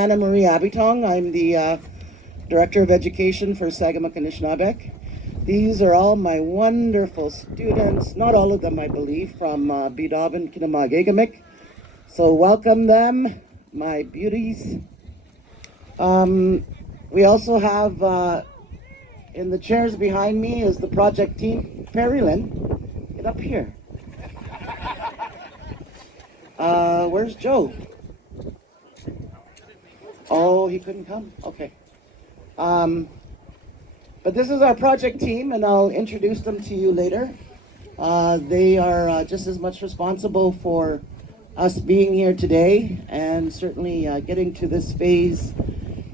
Anna Marie Abitong. I'm the Director of Education for Sagamok Anishnawbek. These are all my wonderful students, not all of them I believe, from Biidaaban Kinoomaagegamik. So welcome them, my beauties. We also have in the chairs behind me is the project team. Perilyn, get up here. Where's Joe? Oh, he couldn't come? Okay. But this is our project team, and I'll introduce them to you later. They are just as much responsible for us being here today, and certainly getting to this phase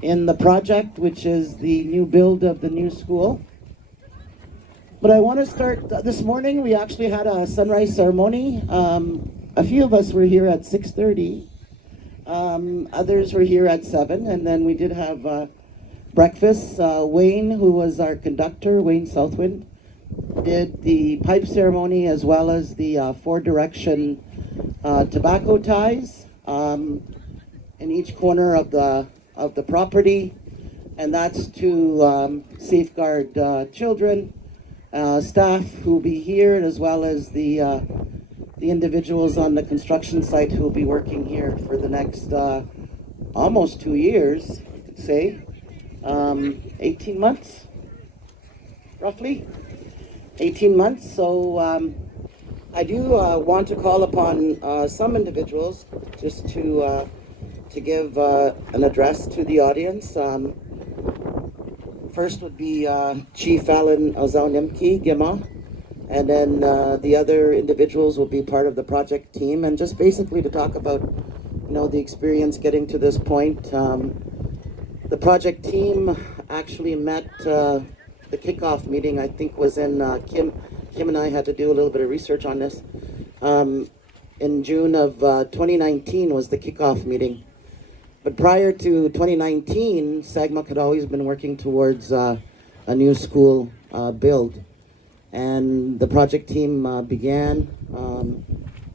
in the project, which is the new build of the new school. But I want to start, this morning we actually had a sunrise ceremony. A few of us were here at 6:30. Others were here at 7, and then we did have breakfast. Wayne, who was our conductor, Wayne Southwind, did the pipe ceremony as well as the 4-direction tobacco ties in each corner of the property, and that's to safeguard children, staff who will be here, as well as the individuals on the construction site who will be working here for the next almost 2 years, you could say, 18 months, roughly, 18 months. So I do want to call upon some individuals just to give an address to the audience. First would be Chief Ozawanimke, Gimaa, and then the other individuals will be part of the project team, and just basically to talk about, the experience getting to this point. The project team actually met, the kickoff meeting I think was in, Kim and I had to do a little bit of research on this. In June of 2019 was the kickoff meeting. But prior to 2019, Sagamok had always been working towards a new school build. And the project team began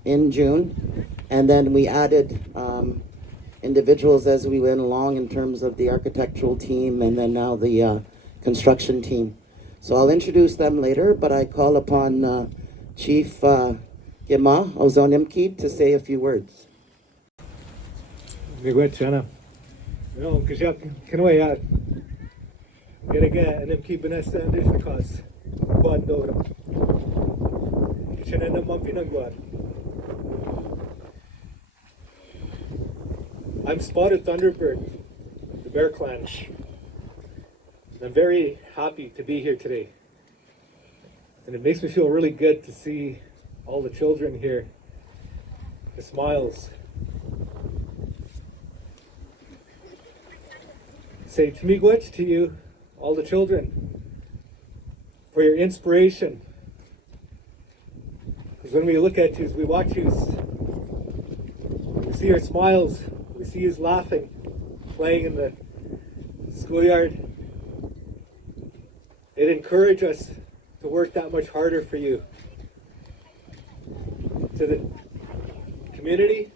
in June, and then we added individuals as we went along in terms of the architectural team and then now the construction team. So I'll introduce them later, but I call upon Chief Gimaa Ozawanimke to say a few words. Miigwet Chana. No, Kishak Kinoya. Gerega and them keep an established because Quad Dodem. Kitchen and a Mumpinagwad. I'm Spotted Thunderbird, the Bear Clan. I'm very happy to be here today. And it makes me feel really good to see all the children here. The smiles. Say Miigwech to you, all the children, for your inspiration. Because when we look at you, we watch you, we see your smiles, we see you laughing, playing in the schoolyard. It encourages us to work that much harder for you. To the community,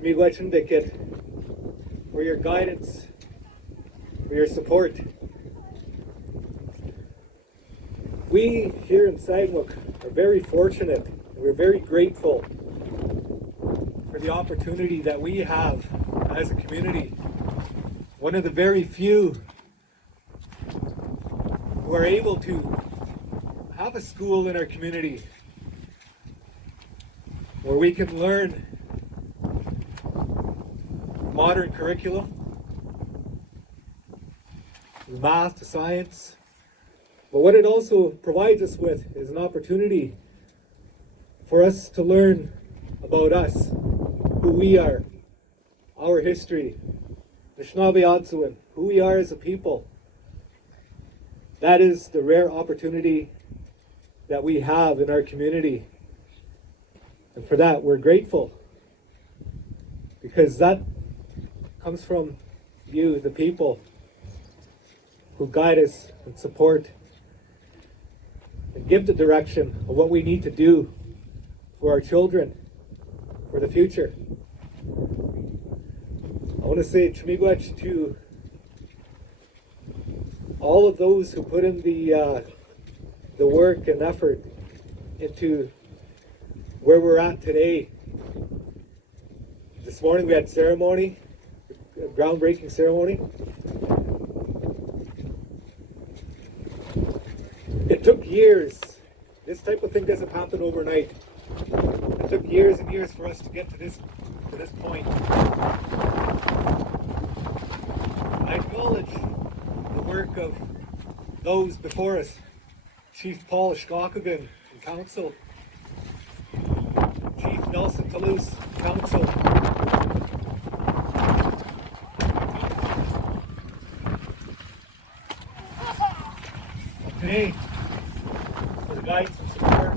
Miigwech Dikit, for your guidance, for your support. We here in Sagamok are very fortunate, and we're very grateful for the opportunity that we have as a community. One of the very few who are able to have a school in our community where we can learn modern curriculum, from math to science. But what it also provides us with is an opportunity for us to learn about us, who we are, our history, who we are as a people. That is the rare opportunity that we have in our community. And for that, we're grateful, because that comes from you, the people, who guide us and support and give the direction of what we need to do for our children, for the future. I want to say Chumigwech to all of those who put in the work and effort into where we're at today. This morning we had ceremony, a groundbreaking ceremony. It took years. This type of thing doesn't happen overnight. It took years and years for us to get to this point. I acknowledge the work of those before us. Chief Paul Shkokogan in Council, Chief Nelson Toulouse in Council, today, for the guidance and support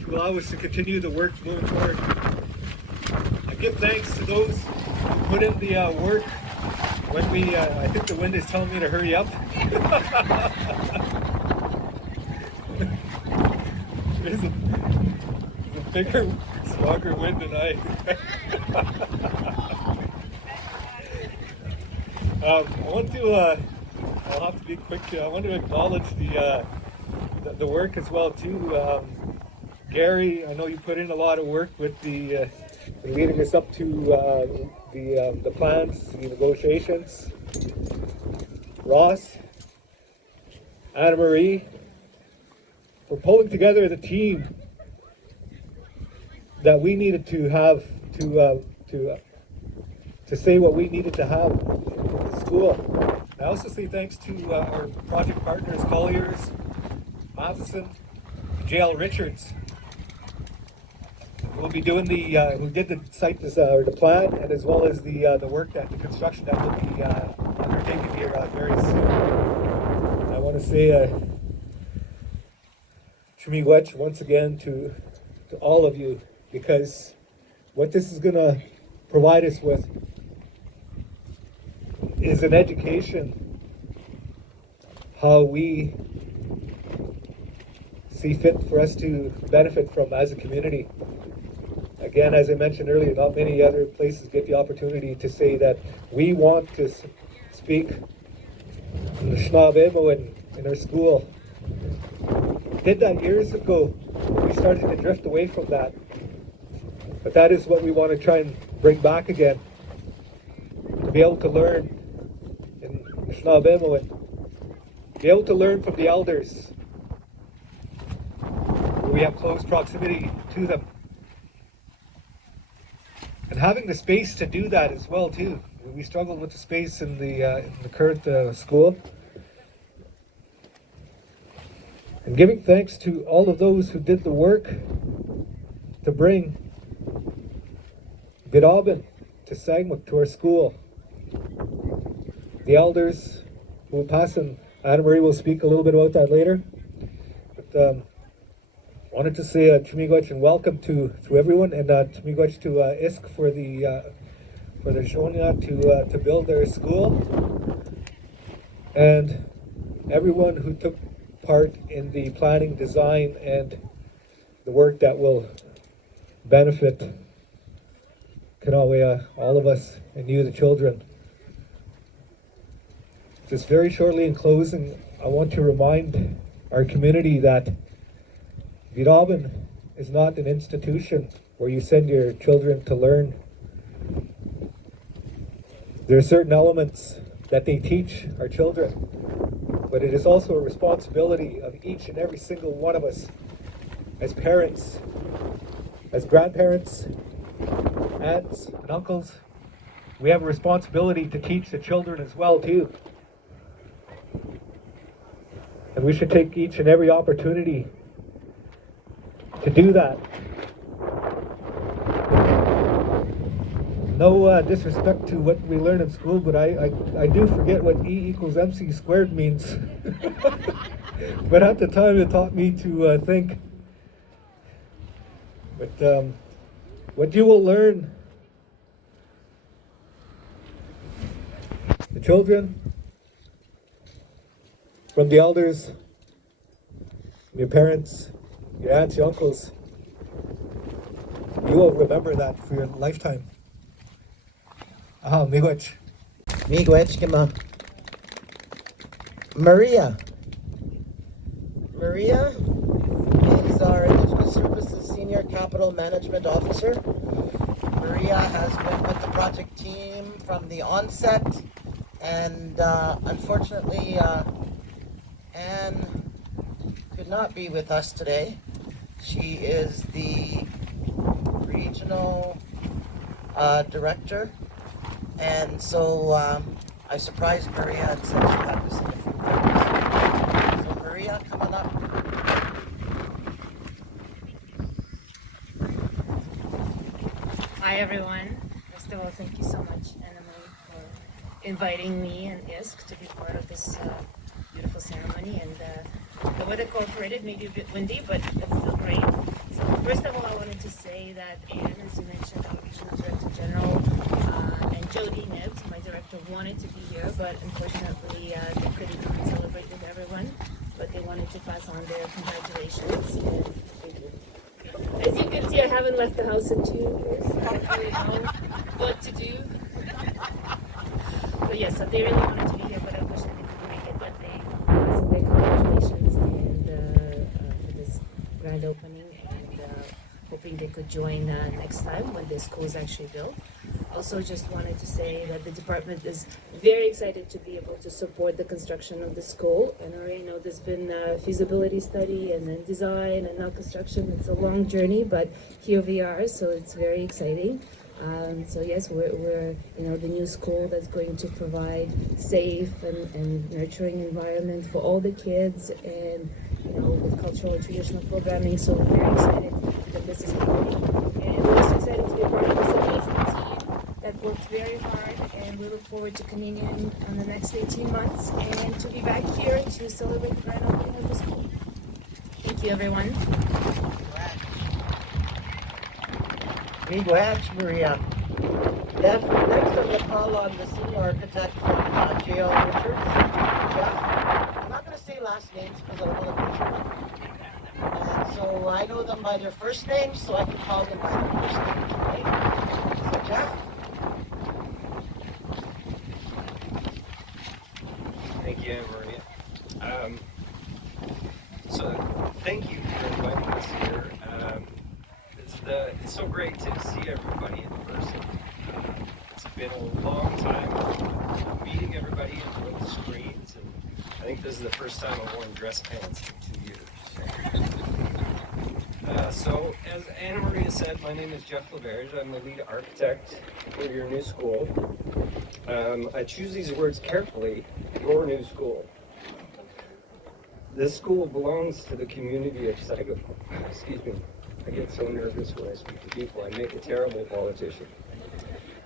to allow us to continue the work moving forward. I give thanks to those who put in the work when we, I think the wind is telling me to hurry up. There's a bigger, stronger wind than I. I want to, I'll have to be quick here. I want to acknowledge the work as well too. Gary, I know you put in a lot of work with the leading us up to the plans, the negotiations. Ross, Anna Marie, for pulling together the team that we needed to have to say what we needed to have in the school. I also say thanks to our project partners, Colliers, Matheson, J.L. Richards. We'll be doing who did the site or the plan, and as well as the work the construction that will be undertaken here very soon. I want to say Chumigwech once again to all of you, because what this is going to provide us with is an education how we see fit for us to benefit from as a community. Again, as I mentioned earlier, not many other places get the opportunity to say that we want to speak Anishnawbek in our school. Did that years ago. We started to drift away from that. But that is what we want to try and bring back again. To be able to learn in Anishnawbek, be able to learn from the elders. We have close proximity to them. And having the space to do that as well too. We struggled with the space in the current school. And giving thanks to all of those who did the work to bring Biidaaban to Sagamok, to our school. The elders who will pass, and Anna Marie will speak a little bit about that later. But wanted to say Chumigwech and welcome to everyone, and Chumigwech to ISC for the Shonya to build their school, and everyone who took part in the planning, design, and the work that will benefit Kinoomaagegamik, all of us, and you, the children. Just very shortly in closing, I want to remind our community that Biidaaban is not an institution where you send your children to learn. There are certain elements that they teach our children, but it is also a responsibility of each and every single one of us as parents, as grandparents, aunts and uncles. We have a responsibility to teach the children as well too. And we should take each and every opportunity to do that. No disrespect to what we learn in school, but I do forget what E equals MC squared means. But at the time it taught me to think. But what you will learn, the children, from the elders, from your parents, your aunts, your uncles, you will remember that for your lifetime. Miigwech. Miigwech, Gimaa. Maria. Maria is our Indigenous Services Senior Capital Management Officer. Maria has been with the project team from the onset, and unfortunately, Anne could not be with us today. She is the Regional Director, and so I surprised Maria and said she had to say a few words. So Maria, come on up. Hi everyone. First of all, thank you so much, Anna-Marie, for inviting me and ISC to be part of this beautiful ceremony. And the weather cooperated, maybe a bit windy, but it's still great. So first of all, I wanted to say that Anne, as you mentioned, our Regional Director General, and Jody Nibbs, my director, wanted to be here, but unfortunately they couldn't come and celebrate with everyone. But they wanted to pass on their congratulations. And thank you. As you can see, I haven't left the house in 2 years. I don't really know what to do. But yes, so they really wanted to be here, but unfortunately they couldn't make it. But they passed their congratulations and for this grand opening, and hoping they could join next time when the school is actually built. Also, just wanted to say that the department is very excited to be able to support the construction of the school. And I already know there's been a feasibility study and then design and now construction. It's a long journey, but here we are, so it's very exciting. So yes, we're the new school that's going to provide safe and nurturing environment for all the kids, and with cultural and traditional programming. So we're very excited that this is happening, and we're also excited to be a part of this amazing team that worked very hard, and we look forward to continuing on the next 18 months and to be back here to celebrate the grand opening of the school. Thank you, everyone. Miigwech, Maria. Next, I'm going to call on the senior architect from J.L. Richards, Jeff. I'm not going to say last names because I don't know the picture. And so I know them by their first names, so I can call them by their first names, right? So Jeff? Thank you, Maria. So thank you for inviting us here. It's so great to see everybody in person. It's been a long time meeting everybody in little screens, and I think this is the first time I've worn dress pants in 2 years. So as Anna Maria said, my name is Jeff Laberge. I'm the lead architect for your new school. I choose these words carefully, your new school. This school belongs to the community of Sagamok. Excuse me. I get so nervous when I speak to people. I make a terrible politician.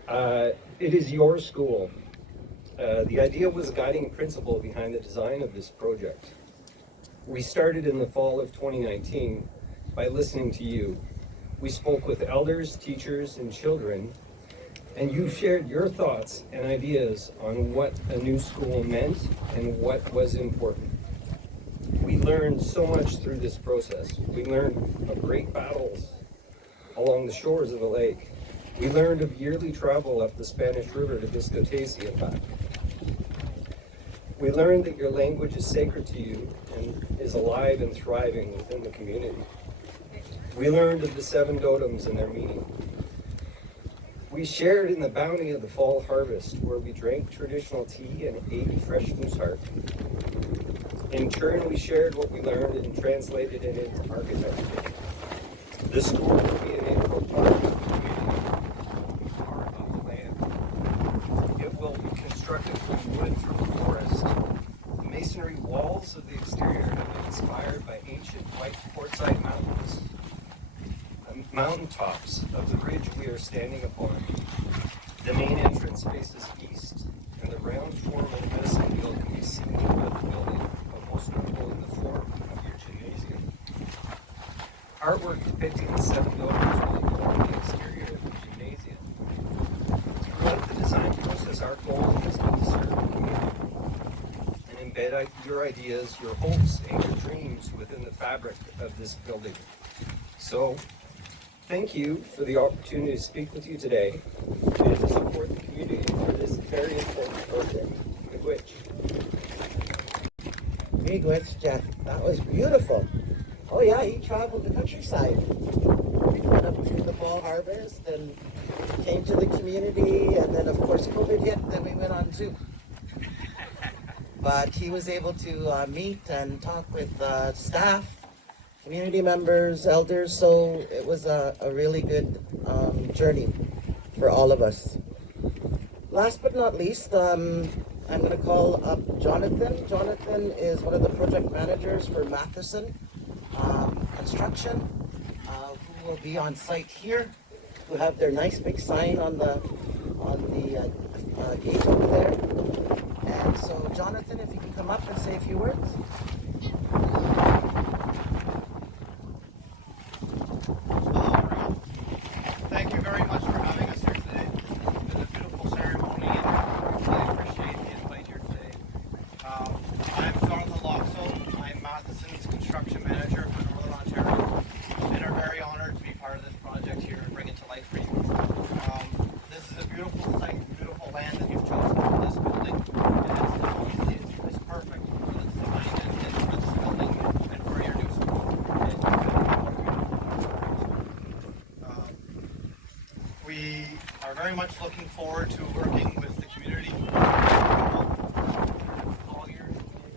It is your school. The idea was a guiding principle behind the design of this project. We started in the fall of 2019 by listening to you. We spoke with elders, teachers, and children, and you shared your thoughts and ideas on what a new school meant and what was important. We learned so much through this process. We learned of great battles along the shores of the lake. We learned of yearly travel up the Spanish River to Biscotesi and back. We learned that your language is sacred to you and is alive and thriving within the community. We learned of the 7 Dodems and their meaning. We shared in the bounty of the fall harvest, where we drank traditional tea and ate fresh moose heart. In turn, we shared what we learned and translated it into architecture. This school will be an integral part of the community, part of the land. It will be constructed from wood from the forest. The masonry walls of the exterior have been inspired by ancient white quartzite mountains, mountaintops of the ridge we are standing upon. The main entrance faces east, and the round form of medicine wheel can be seen above the building, almost double in the form of your gymnasium. Artwork depicting the 7 buildings will form the exterior of the gymnasium. Throughout the design process, our goal has been to serve the community and embed your ideas, your hopes, and your dreams within the fabric of this building. So, Thank you for the opportunity to speak with you today and to support the community for this very important project. Which Hey, Gwitch, Jeff, that was beautiful. Oh yeah, he traveled the countryside. We went up to the fall harvest and came to the community, and then of course COVID hit, then we went on Zoom. But he was able to meet and talk with staff, community members, elders, so it was a really good journey for all of us. Last but not least, I'm going to call up Jonathan. Jonathan is one of the project managers for Matheson Construction, who will be on site here, who have their nice big sign on the gate over there. And so, Jonathan, if you can come up and say a few words. Thank you very much for having us here today. It's been a beautiful ceremony, and I really appreciate the invite here today. I'm Laakso. I'm Matheson's construction manager for Northern Ontario, and are very honored to be part of this project here and bring it to life for you. This is a beautiful site, beautiful land that you've chosen for this building, and it's perfect for the design and for this building and for your new school. We are very much looking forward to working with the community, all your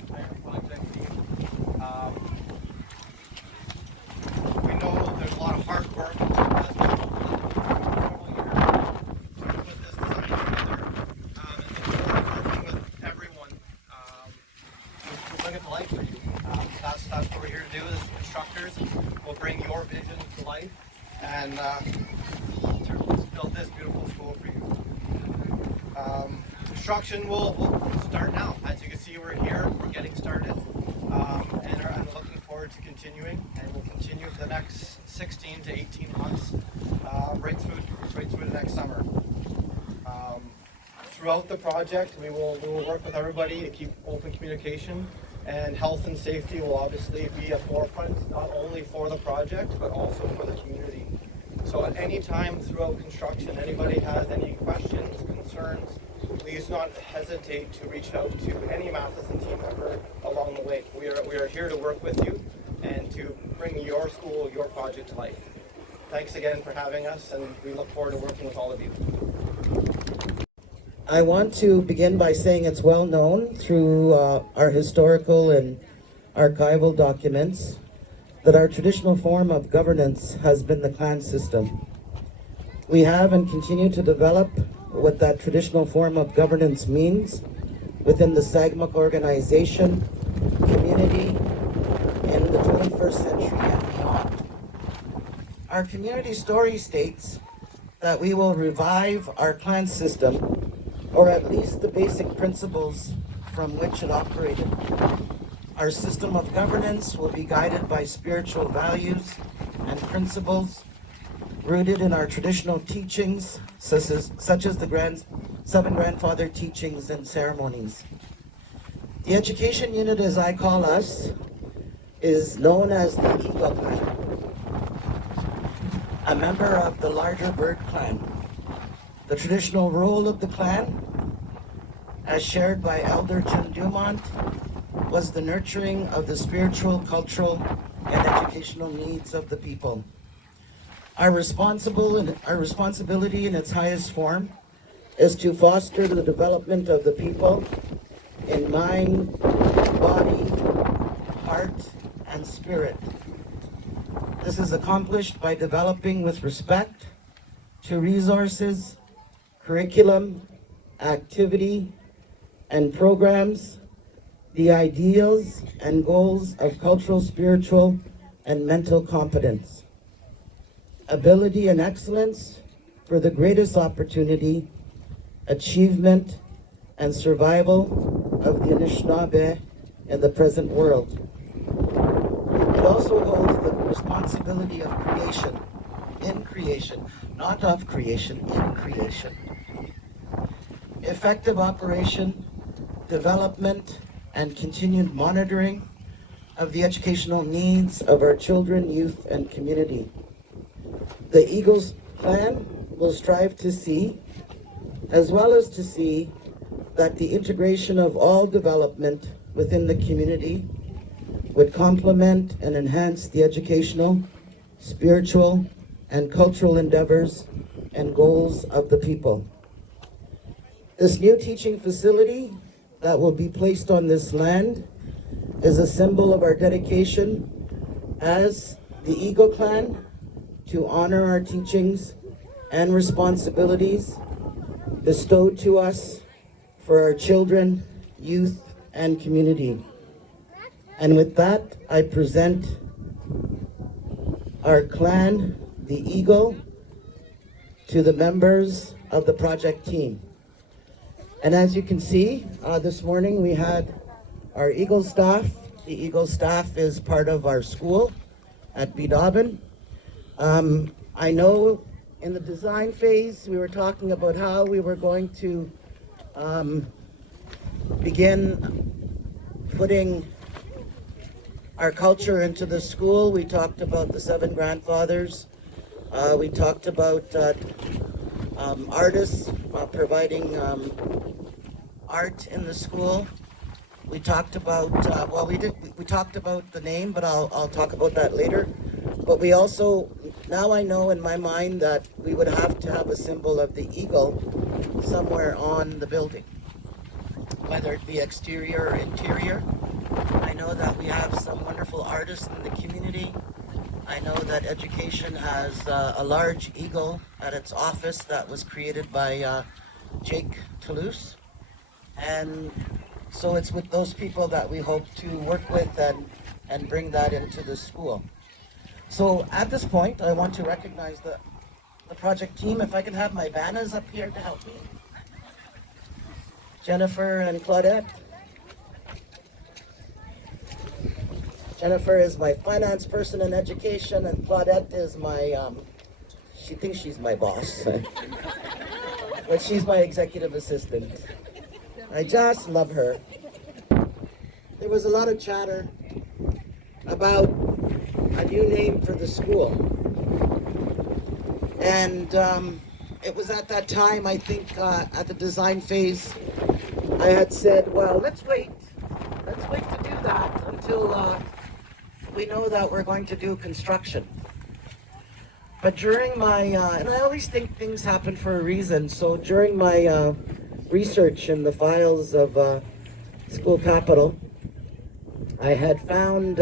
entire project team. We know there's a lot of hard work that's been several years to put this design together, and look forward to working with everyone to bring it to life for you. That's what we're here to do as constructors. We'll bring your vision to life and build this beautiful school for you. Construction will start now. As you can see, we're here, we're getting started, and I'm looking forward to continuing, and we'll continue for the next 16 to 18 months, right through the next summer. Throughout the project, we will work with everybody to keep open communication, and health and safety will obviously be a forefront, not only for the project, but also for the community. So at any time throughout construction, anybody has any questions, concerns, please not hesitate to reach out to any Matheson team member along the way. We are here to work with you and to bring your school, your project to life. Thanks again for having us, and we look forward to working with all of you. I want to begin by saying it's well known through our historical and archival documents that our traditional form of governance has been the clan system. We have and continue to develop what that traditional form of governance means within the Sagamok organization, community, in the 21st century and beyond. Our community story states that we will revive our clan system, or at least the basic principles from which it operated. Our system of governance will be guided by spiritual values and principles rooted in our traditional teachings, such as the seven grandfather teachings and ceremonies. The education unit, as I call us, is known as the Eagle Clan, a member of the larger Bird Clan. The traditional role of the clan, as shared by Elder Jim Dumont, was the nurturing of the spiritual, cultural, and educational needs of the people. Our responsibility in its highest form is to foster the development of the people in mind, body, heart, and spirit. This is accomplished by developing with respect to resources, curriculum, activity, and programs, the ideals and goals of cultural, spiritual, and mental competence, ability and excellence for the greatest opportunity, achievement, and survival of the Anishnawbek in the present world. It also holds the responsibility of creation, in creation, not of creation, in creation. Effective operation, development, and continued monitoring of the educational needs of our children, youth, and community. the Eagles plan will strive to see, as well as to see that the integration of all development within the community would complement and enhance the educational, spiritual, and cultural endeavors and goals of the people. This new teaching facility that will be placed on this land is a symbol of our dedication as the Eagle Clan to honor our teachings and responsibilities bestowed to us for our children, youth, and community. And with that, I present our clan, the Eagle, to the members of the project team. And as you can see, this morning we had our Eagle staff. The Eagle staff is part of our school at Biidaaban. I know in the design phase, we were talking about how we were going to begin putting our culture into the school. We talked about the 7 grandfathers. We talked about artists providing art in the school. We talked about, we talked about the name, but I'll talk about that later. But we also, now I know in my mind that we would have to have a symbol of the eagle somewhere on the building, whether it be exterior or interior. I know that we have some wonderful artists in the community. I know that education has a large eagle at its office that was created by Toulouse. And so it's with those people that we hope to work with and bring that into the school. So at this point, I want to recognize the project team. If I can have my banners up here to help me. Jennifer and Claudette. Jennifer is my finance person in education, and Claudette is my, she thinks she's my boss, but she's my executive assistant. I just love her. There was a lot of chatter about a new name for the school. And it was at that time, I think, at the design phase, I had said, well, let's wait to do that until we know that we're going to do construction. But during my, and I always think things happen for a reason, so during my research in the files of School Capital, I had found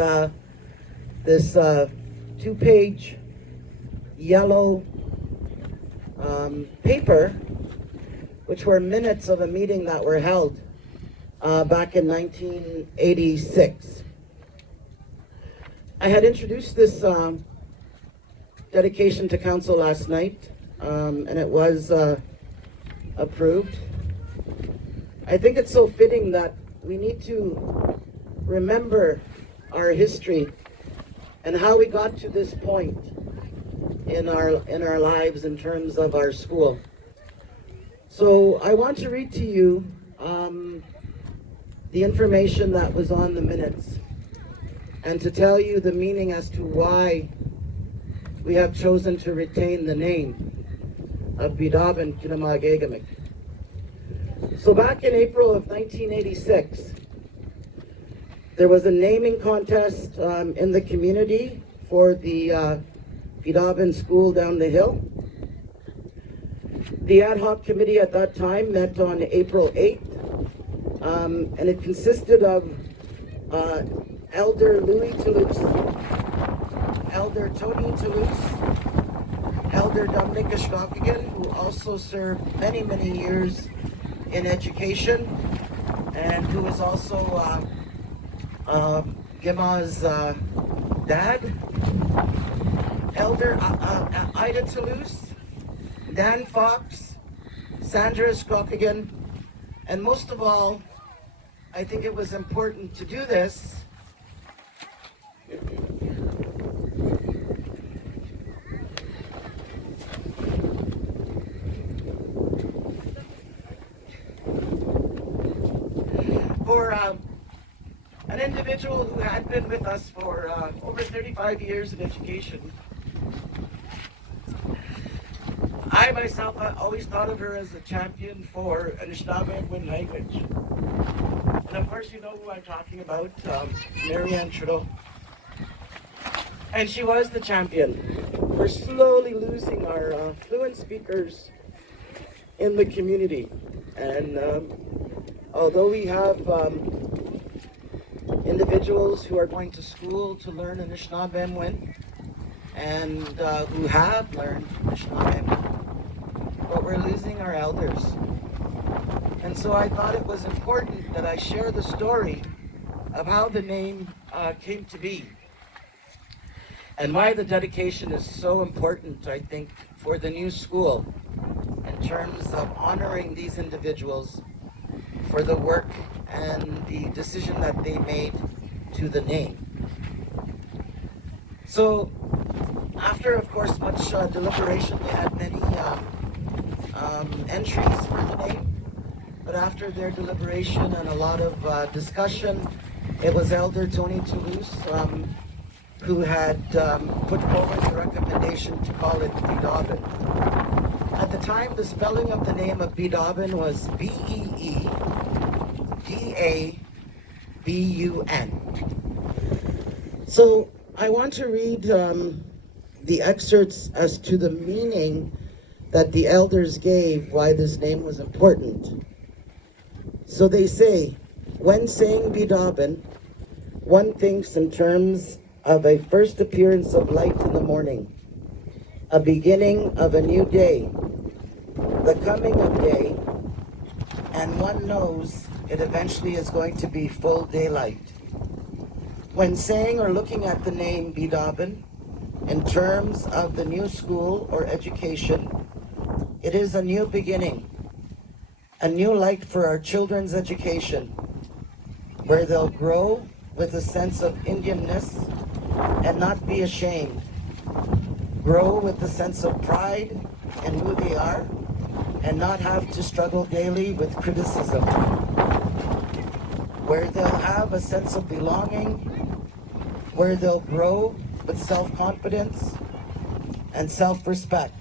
this 2-page yellow paper, which were minutes of a meeting that were held back in 1986. I had introduced this dedication to council last night, and it was approved. I think it's so fitting that we need to remember our history and how we got to this point in our lives in terms of our school. So I want to read to you the information that was on the minutes and to tell you the meaning as to why we have chosen to retain the name of Biidaaban Kinoomaagegamik. So back in April of 1986, there was a naming contest in the community for the Biidaaban school down the hill. The ad hoc committee at that time met on April 8th, and it consisted of Elder Louis Toulouse, Elder Tony Toulouse, Elder Dominic Ashkokigan, who also served many, many years in education, and who is also Gimaa's dad, Elder Ida Toulouse, Dan Fox, Sandra Ashkokigan, and most of all, I think it was important to do this for an individual who had been with us for over 35 years in education, I myself always thought of her as a champion for Anishnawbek language. And of course you know who I'm talking about, Marianne Trudeau. And she was the champion. We're slowly losing our fluent speakers in the community. And although we have individuals who are going to school to learn Anishinaabe and who have learned Anishinaabe, but we're losing our elders. And so I thought it was important that I share the story of how the name came to be and why the dedication is so important, I think, for the new school in terms of honoring these individuals for the work and the decision that they made to the name. So after, of course, much deliberation, we had many entries for the name. But after their deliberation and a lot of discussion, it was Elder Tony Toulouse who had put forward the recommendation to call it Biidaaban. At the time, the spelling of the name of Biidaaban was B-E-E-D-A-B-U-N. So I want to read the excerpts as to the meaning that the elders gave why this name was important. So they say, when saying Biidaaban, one thinks in terms of a first appearance of light in the morning, a beginning of a new day, the coming of day, and one knows it eventually is going to be full daylight. When saying or looking at the name Biidaaban, in terms of the new school or education, it is a new beginning, a new light for our children's education, where they'll grow with a sense of Indianness and not be ashamed, grow with a sense of pride in who they are, and not have to struggle daily with criticism, where they'll have a sense of belonging, where they'll grow with self-confidence and self-respect.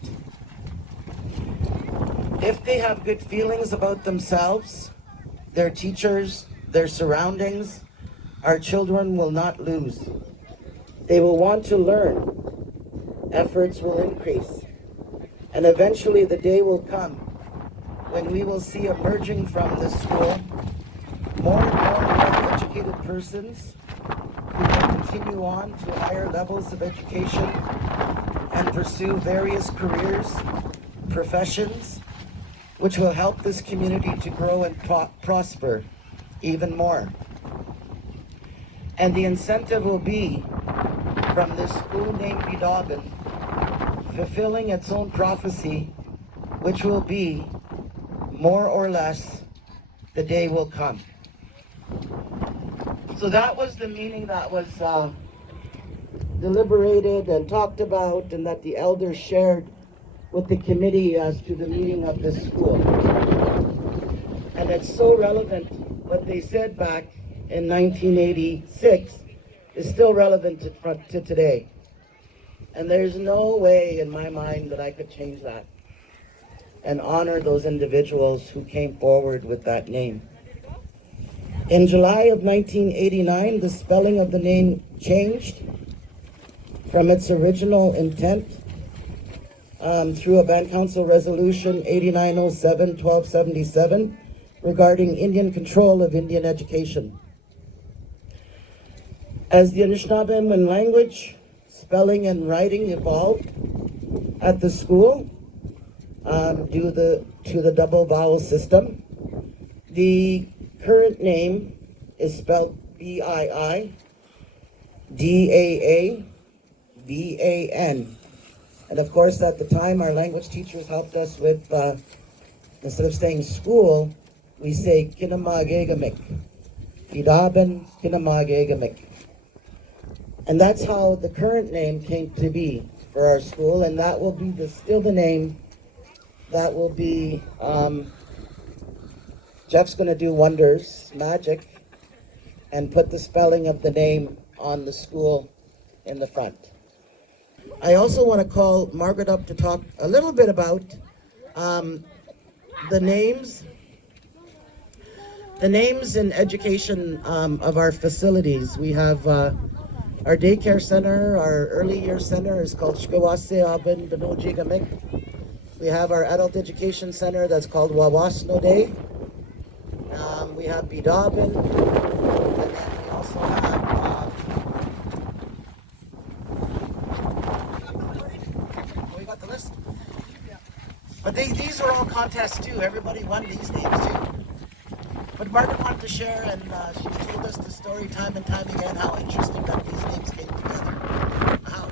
If they have good feelings about themselves, their teachers, their surroundings, our children will not lose. They will want to learn. Efforts will increase. And eventually the day will come when we will see emerging from this school more and more well-educated persons who will continue on to higher levels of education and pursue various careers, professions, which will help this community to grow and prosper even more. And the incentive will be from this school named Biidaaban fulfilling its own prophecy, which will be more or less the day will come. So that was the meaning that was deliberated and talked about, and that the elders shared with the committee as to the meaning of this school. And it's so relevant. What they said back in 1986 is still relevant to today. And there's no way in my mind that I could change that and honor those individuals who came forward with that name. In July of 1989, the spelling of the name changed from its original intent through a Band Council Resolution 8907-1277 regarding Indian control of Indian education. As the Anishinaabe language, spelling and writing evolved at the school due to the double vowel system, the current name is spelled B-I-I-D-A-A-B-A-N. And of course, at the time, our language teachers helped us with, instead of saying school, we say Kinoomaagegamik. Biidaaban Kinoomaagegamik. And that's how the current name came to be for our school, and that will be still the name that will be, Jeff's going to do wonders, magic, and put the spelling of the name on the school in the front. I also want to call Margaret up to talk a little bit about The names and education of our facilities. We have our daycare center, our early year center is called Shki, Aaban, Binoojiinh, Gamik. We have our adult education center that's called Waawaasnoode. We have Biidaaban, and then we also have we got the list. But these are all contests too. Everybody won these names too. But Margaret wanted to share, and she's told us the story time and time again how interesting that these names came together. How?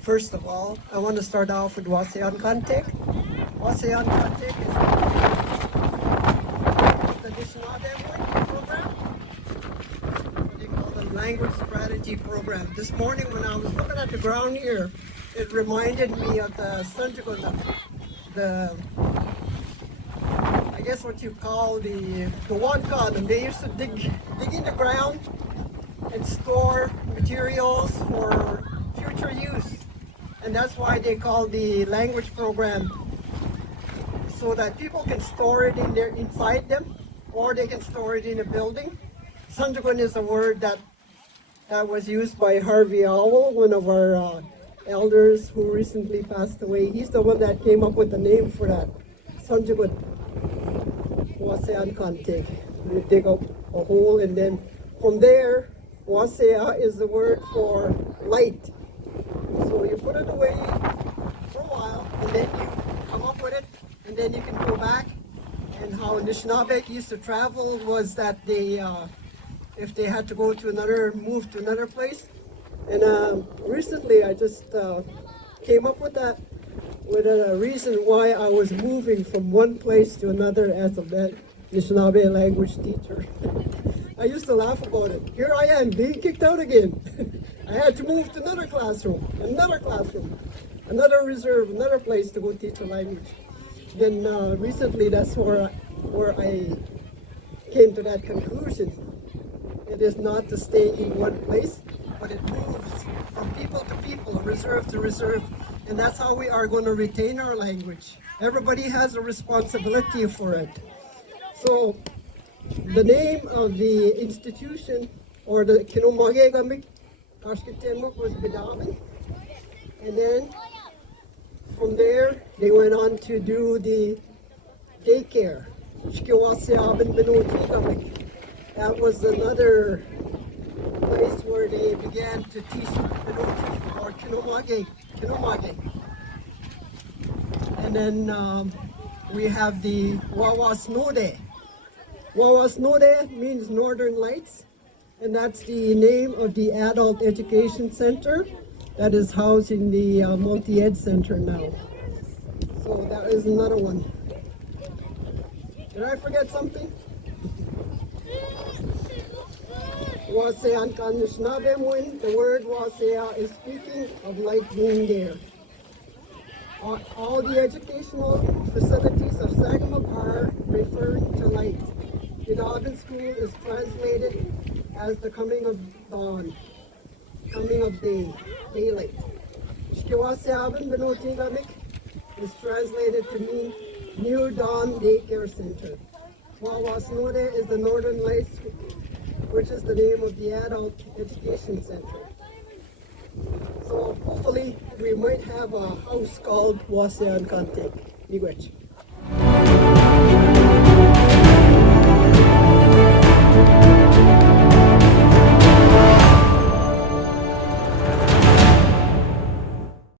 First of all, I want to start off with Waaseyaankaan. Waaseyaankaan is the Anishnawbek program. They call it language strategy program. This morning when I was looking at the ground here, it reminded me of the I guess what you call the Waankaan, and they used to dig in the ground and store materials for future use. And that's why they call the language program, so that people can store it inside them, or they can store it in a building. Sanjugun is a word that was used by Harvey Owl, one of our elders who recently passed away. He's the one that came up with the name for that. Sanjugun. Waaseyaankaan. You dig up a hole, and then from there, Waasea is the word for light. So you put it away for a while, and then you come up with it, and then you can go back. And how Anishnawbek used to travel was that they, if they had to go to move to another place. And recently I just came up with that, with a reason why I was moving from one place to another as a Anishinaabe language teacher. I used to laugh about it. Here I am being kicked out again. I had to move to another classroom, another reserve, another place to go teach a language. Then recently that's where I came to that conclusion. It is not to stay in one place, but it moves from people to people, reserve to reserve, and that's how we are going to retain our language. Everybody has a responsibility for it. So the name of the institution, or the Kinoomaagegamik, was Biidaaban, and then from there they went on to do the daycare, Shki, Aaban, Binoojiinh. That was another place where they began to teach Binoojiinh, or Kinoomaagegamik. And then we have the Waawaasnoode. Waawaasnoode means Northern Lights, and that's the name of the adult education center that is housed in the multi-ed center now. So that is another one. Did I forget something? Waaseyaankaan Anishnawbek, the word Waasea is speaking of light being there. All the educational facilities of Sagamok are referring to light. Biidaaban School is translated as the coming of dawn, coming of day, daylight. Shki, Aaban, Binoojiinh is translated to mean New Dawn Daycare Center. Waawaasnoode is the Northern Lights, which is the name of the adult education center. So hopefully we might have a house called Waaseyaankaan. Miigwech.